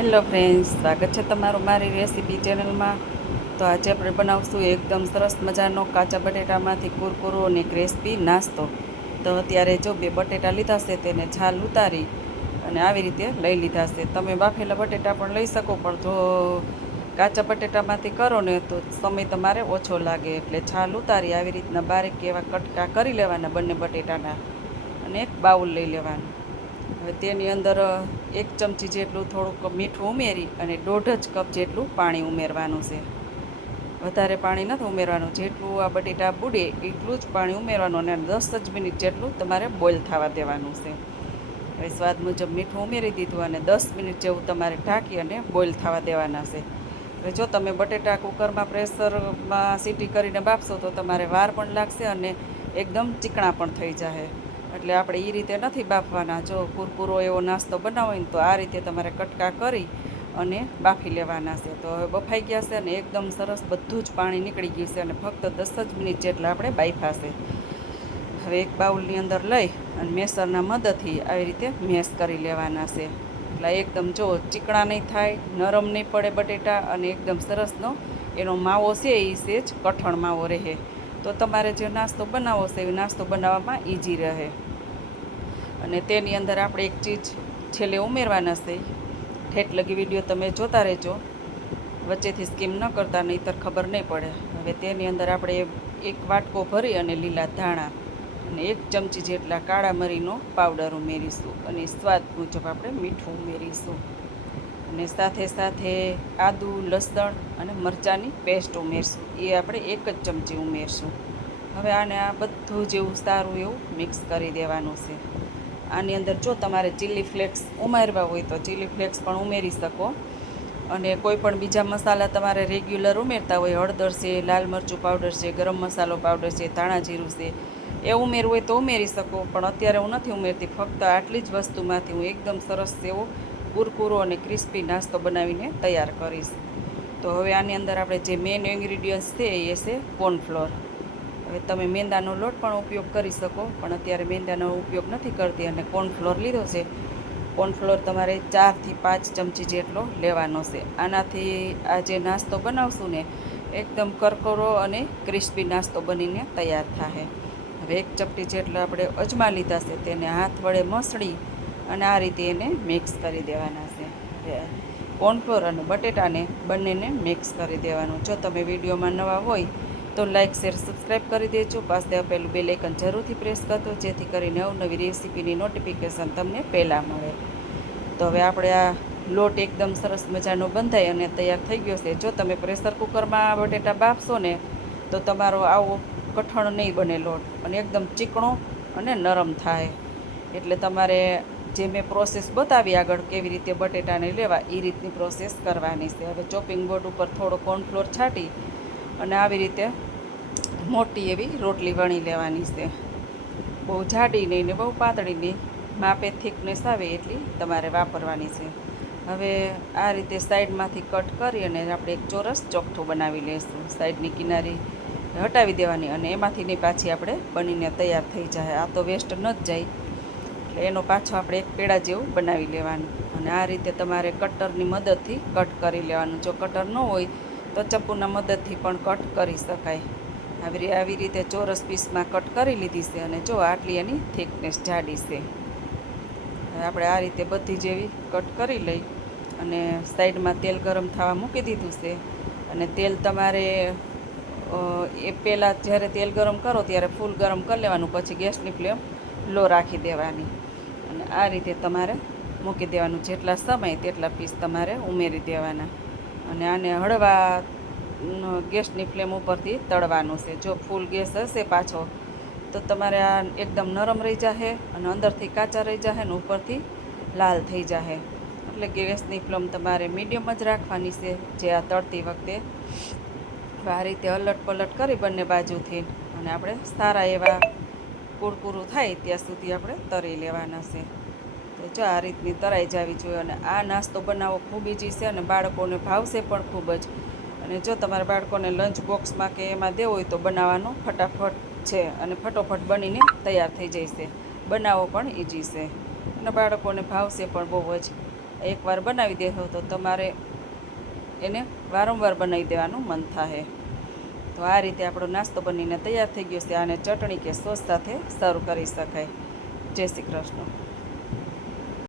Hello friends, સ્વાગત છે તમારું મારી રેસીપી ચેનલમાં. તો આજે આપણે બનાવશું એકદમ સરસ મજાનો કાચા બટેટામાંથી કુરકુરો અને ક્રિસ્પી નાસ્તો. તો અત્યારે જો 2 બટેટા લીધા છે, તેને છાલ ઉતારી અને આવી રીતે લઈ લીધા છે. તમે બાફેલા બટેટા પણ લઈ શકો, પણ જો કાચા બટેટામાંથી કરો ને તો સમય તમારે ઓછો લાગે. એટલે છાલ ઉતારી આવી રીતના બારીક એવા કટકા કરી લેવાના બંને બટેટાના, અને એક બાઉલ લઈ લેવાનું. હવે તેની અંદર 1 ચમચી જેટલું થોડુંક મીઠું ઉમેરી અને 1.5 કપ જેટલું પાણી ઉમેરવાનું છે. વધારે પાણી નથી ઉમેરવાનું, જેટલું આ બટેટા બુડે એટલું જ પાણી ઉમેરવાનું, અને 10 જ મિનિટ જેટલું તમારે બોઇલ થવા દેવાનું છે. હવે સ્વાદ મુજબ મીઠું ઉમેરી દીધું અને 10 મિનિટ જેવું તમારે ઢાંકી અને બોઇલ થવા દેવાના છે. હવે જો તમે બટેટા કુકરમાં પ્રેશરમાં સીટી કરીને બાફશો તો તમારે વાર પણ લાગશે અને એકદમ ચીકણા પણ થઈ જશે. એટલે આપણે એ રીતે નથી બાફવાના. જો કુરકુરો એવો નાસ્તો બનાવો હોય ને તો આ રીતે તમારે કટકા કરી અને બાફી લેવાના છે. તો હવે બફાઈ ગયા છે અને એકદમ સરસ બધું જ પાણી નીકળી ગયું છે, અને ફક્ત 10 જ મિનિટ જેટલા આપણે બાફ્યા છે. હવે એક બાઉલની અંદર લઈ અને મેસરના મદદથી આવી રીતે મેશ કરી લેવાના છે. એટલે એકદમ જો ચીકણા નહીં થાય, નરમ નહીં પડે બટેટા, અને એકદમ સરસનો એનો માવો છે એ સેજ કઠણ માવો રહે. તો તમારે જે નાસ્તો બનાવો છે એ નાસ્તો બનાવવામાં ઇઝી રહે. અને તેની અંદર આપણે એક ચીજ છેલ્લે ઉમેરવાના છે. ઠેઠ લગી વિડીયો તમે જોતા રહેજો, વચ્ચેથી સ્કીમ ન કરતા, નહીંતર ખબર નહીં પડે. હવે તેની અંદર આપણે 1 વાટકો ભરી અને લીલા ધાણા અને 1 ચમચી જેટલા કાળા મરીનો પાવડર ઉમેરીશું, અને સ્વાદ મુજબ આપણે મીઠું ઉમેરીશું, અને સાથે સાથે આદુ, લસણ અને મરચાંની પેસ્ટ ઉમેરશું. એ આપણે 1 જ ચમચી ઉમેરશું. હવે આને આ બધું જેવું સારું એવું મિક્સ કરી દેવાનું છે. આની અંદર જો તમારે ચીલી ફ્લેક્સ ઉમેરવા હોય તો ચીલી ફ્લેક્સ પણ ઉમેરી શકો, અને કોઈ પણ બીજા મસાલા તમારે રેગ્યુલર ઉમેરતા હોય, હળદર છે, લાલ મરચું પાવડર છે, ગરમ મસાલો પાવડર છે, ધાણા જીરું છે, એ ઉમેરવું હોય તો ઉમેરી શકો. પણ અત્યારે હું નથી ઉમેરતી, ફક્ત આટલી જ વસ્તુમાંથી હું એકદમ સરસ એવો કુરકુરો અને ક્રિસ્પી નાસ્તો બનાવીને તૈયાર કરીશ. તો હવે આની અંદર આપણે જે મેઇન ઇન્ગ્રીડિયન્ટ્સ છે એ છે કોર્નફ્લોર. હવે તમે મેંદાનો લોટ પણ ઉપયોગ કરી શકો, પણ અત્યારે મેંદાનો ઉપયોગ નથી કરતી અને કોર્નફ્લોર લીધો છે. કોર્નફ્લોર તમારે 4 થી 5 ચમચી જેટલો લેવાનો છે. આનાથી આ જે નાસ્તો બનાવશું ને એકદમ કરકરો અને ક્રિસ્પી નાસ્તો બનીને તૈયાર થશે. હવે 1 ચપટી જેટલો આપણે અજમા લીધા છે, તેને હાથ વડે મસળી અને આ રીતે એને મિક્સ કરી દેવાના છે. કોર્નફ્લોર અને બટેટાને બંનેને મિક્સ કરી દેવાનું. જો તમે વિડીયોમાં નવા હોય તો લાઇક, શેર, સબસ્ક્રાઈબ કરી દેજો. પાસે આપેલું બેલ આઇકન જરૂરથી પ્રેસ કરજો, જેથી કરીને અવનવી રેસીપીની નોટિફિકેશન તમને પહેલાં મળે. તો હવે આપણે આ લોટ એકદમ સરસ મજાનો બંધાઈ અને તૈયાર થઈ ગયો છે. જો તમે પ્રેશર કુકરમાં બટેટા બાફશો ને તો તમારો આવો કઠણ નહીં બને લોટ, અને એકદમ ચીકણો અને નરમ થાય. એટલે તમારે જે મેં પ્રોસેસ બતાવી આગળ કેવી રીતે બટેટાને લેવા, એ રીતની પ્રોસેસ કરવાની છે. હવે ચોપિંગ બોર્ડ ઉપર થોડો કોર્નફ્લોર છાંટી અને આવી રીતે મોટી એવી રોટલી વણી લેવાની છે. બહુ જાડી નહીં ને બહુ પાતળી નહીં, માપે થિકનેસ આવે એટલી તમારે વાપરવાની છે. હવે આ રીતે સાઈડમાંથી કટ કરી અને આપણે એક ચોરસ ચોકઠું બનાવી લઈશું. સાઈડની કિનારી હટાવી દેવાની, અને એમાંથીની પાછી આપણે બનીને તૈયાર થઈ જાય. આ તો વેસ્ટ ન જ જાય, એટલે એનો પાછો આપણે એક પેડા જેવું બનાવી લેવાનું, અને આ રીતે તમારે કટરની મદદથી કટ કરી લેવાનું. જો કટર ન હોય તો ચપ્પુના મદદથી પણ કટ કરી શકાય. આવી રીતે ચોરસ પીસમાં કટ કરી લીધી છે, અને જો આટલી એની થિકનેસ જાડી છે. હવે આપણે આ રીતે બધી જેવી કટ કરી લઈ અને સાઈડમાં તેલ ગરમ થવા મૂકી દીધું છે. અને તેલ તમારે એ પહેલાં જ્યારે તેલ ગરમ કરો ત્યારે ફૂલ ગરમ કરી લેવાનું, પછી ગેસની ફ્લેમ લો રાખી દેવાની, અને આ રીતે તમારે મૂકી દેવાનું. જેટલા સમય તેટલા પીસ તમારે ઉમેરી દેવાના, અને આને હળવા ગેસની ફ્લેમ ઉપરથી તળવાનું છે. જો ફૂલ ગેસ હશે પાછો તો તમારે આ એકદમ નરમ રહી જશે, અને અંદરથી કાચા રહી જશે ને ઉપરથી લાલ થઈ જશે. એટલે ગેસની ફ્લેમ તમારે મીડિયમ જ રાખવાની છે જે આ તળતી વખતે. આ રીતે અલટ પલટ કરી બંને બાજુથી, અને આપણે સારા એવા કુરકુરું થાય ત્યાં સુધી આપણે તળી લેવાના છે. તો જો આ રીતની તરાઈ જવી જોઈએ. અને આ નાસ્તો બનાવવો ખૂબ ઇઝી છે, અને બાળકોને ભાવશે પણ ખૂબ જ. અને જો તમારા બાળકોને લંચ બોક્સમાં કે એમાં દેવો હોય તો બનાવવાનો ફટાફટ છે, અને ફટોફટ બનીને તૈયાર થઈ જશે. બનાવવો પણ ઇઝી છે, અને બાળકોને ભાવશે પણ બહુ જ. એકવાર બનાવી દેશો તો તમારે એને વારંવાર બનાવી દેવાનું મન થાય. તો આ રીતે આપણો નાસ્તો બનીને તૈયાર થઈ ગયો છે. આને ચટણી કે સોસ સાથે સર્વ કરી શકાય. જય શ્રી કૃષ્ણ.